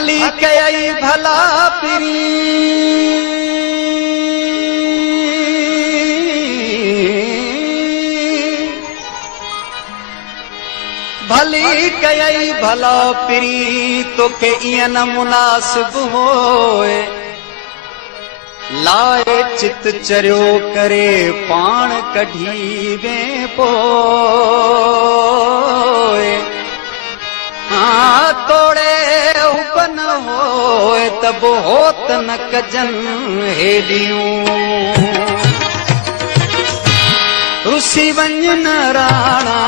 भली कई भला पिरी भली कई भला पिरी तोखे ईअं न मुनासिब होए लाए चित चरियो करे पाण कढी वे पोए तोड़े हुबन होए तब होत न कजन हेलियूं रुसी वञ न राणा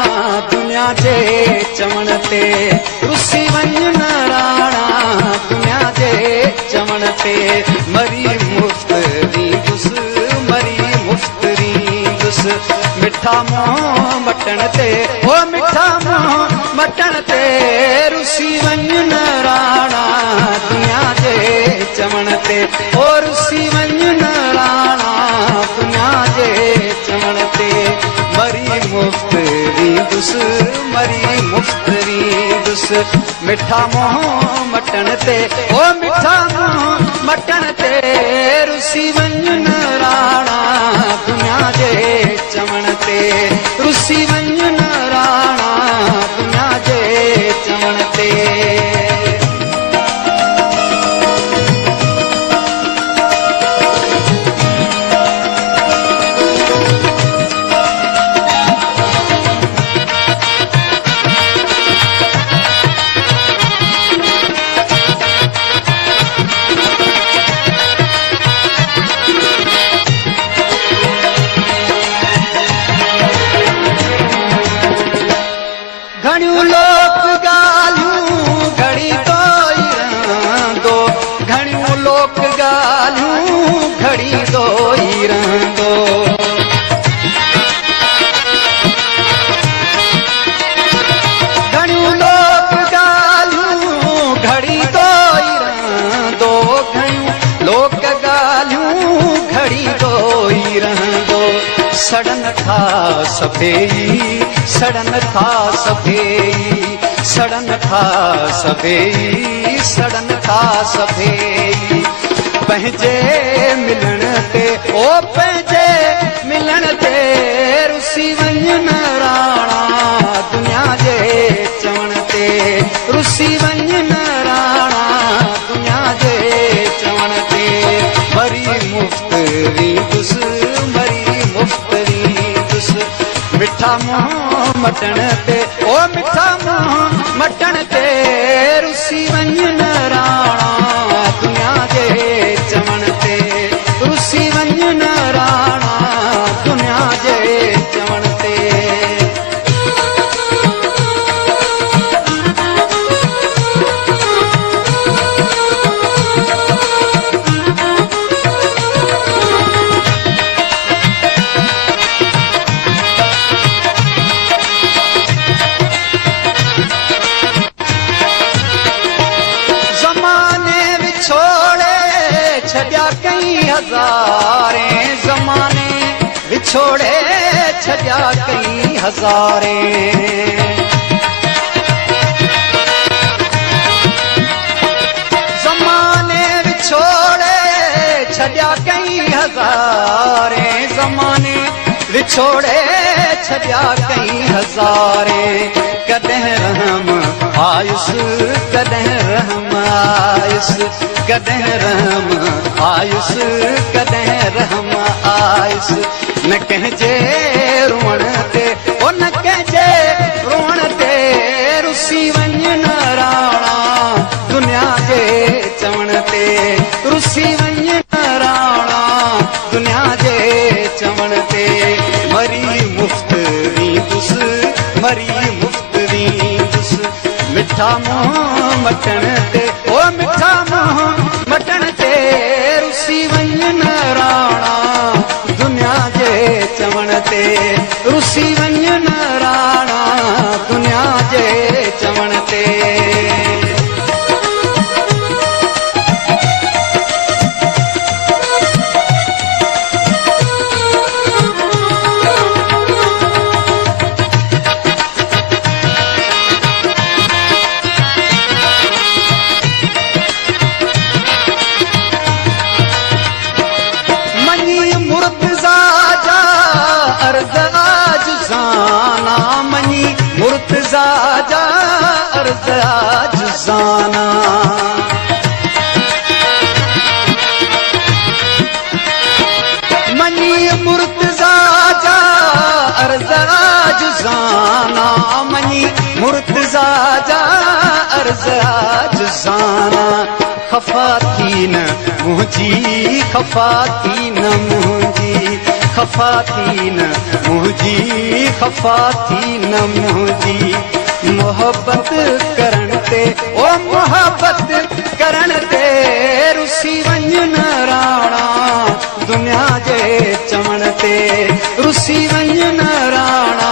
दुनिया जे चवण ते रुसी वञ न राणा दुनिया जे चवण ते मरी मुफ्त रींदुस मरी मुफ्त रींदुस मिठा मुंहुं मटण ते ओ मिठा मुंहुं मटण ते रुसी वञ न राणा दुनिया जे चवण ते ओ रुसी वञ न राणा दुनिया जे चवण ते मरी मुफ्त रींदुस मरी मुफ्त रींदुस मिठा मुंहुं मटण ते ओ मिठा मुंहुं मटण ते रुसी वञ न राणा दुनिया जे चवण ते रुसी वञ न राणा दुनिया जे चवण ते घणियूं लोक ॻाल्हियूं घड़ी तो ई रहंदो घणियूं लोक ॻाल्हियूं घड़ी तो ई रहंदो घणियूं लोक ॻाल्हियूं घड़ी तो ई रहंदो घणियूं लोक ॻाल्हियूं घड़ी तो ई रहंदो सड़न था सभेई सड़न था सभेई सड़न था सभेई सड़न था सभेई पंहिंजे मिलण ते ओ पंहिंजे मिलण ते रुसी वञ न राणा दुनिया जे चवण ते रुसी वञ न राणा दुनिया जे चवण ते मरी मुफ्त रींदुस मरी मुफ्त रींदुस मिठा मुंहुं मटण ते ओ मिठा मुंहुं मटण ते रुसी वञ न राणा दुनिया जे चवण ते रुसी वञ न राणा दुनिया जे चवण ते छॾिया कई हज़ारे ज़माने विछोड़े छॾिया कई हज़ारे ज़माने विछोड़े छॾिया कई हज़ारे ज़माने विछोड़े छॾिया कई हज़ारे कॾहिं रहम आयुस कॾहिं रहम आयुस कॾहिं रहम आयुस कॾहिं रहम आयुस न कंहिंजे रोअण ते ओ न कंहिंजे रोअण ते रुसी वञ न राणा दुनिया जे चवण ते रुसी वञ न राणा दुनिया जे चवण ते मरी मुफ्त रींदुस मरी मुफ्त रींदुस मिठा मुंहुं मटण ते ओ मिठा मुंहुं मटण ते रुसी वञ न राणा दुनिया जे चवण ते रुसी वञ न राणा दुनिया जे चवण ते मनी मुर्तज़ा जा अर्ज़ा जुज़ाना मनी मुर्तज़ा जा अर्ज़ा जुज़ाना खफ़ा थी न मुंहिंजी खफ़ा थी न मुंहिंजी खफ़ा थी न मुंहिंजी खफ़ा थी न मुंहिंजी मोहब्बत करण ते ओ मोहब्बत करण ते रुसी वञ न राणा दुनिया जे चवण ते रुसी वञ न राणा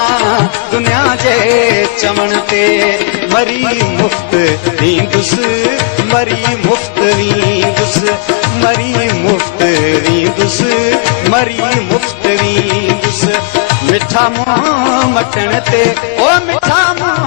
दुनिया जे चवण ते मरी मुफ़्त वींदुसि मरी मुफ़्त वींदुसि मरी मुफ़्त वींदुसि मरी मुफ़्त वींदुसि मिठा मुंहुं मटण ते ओ मिठा मुंहुं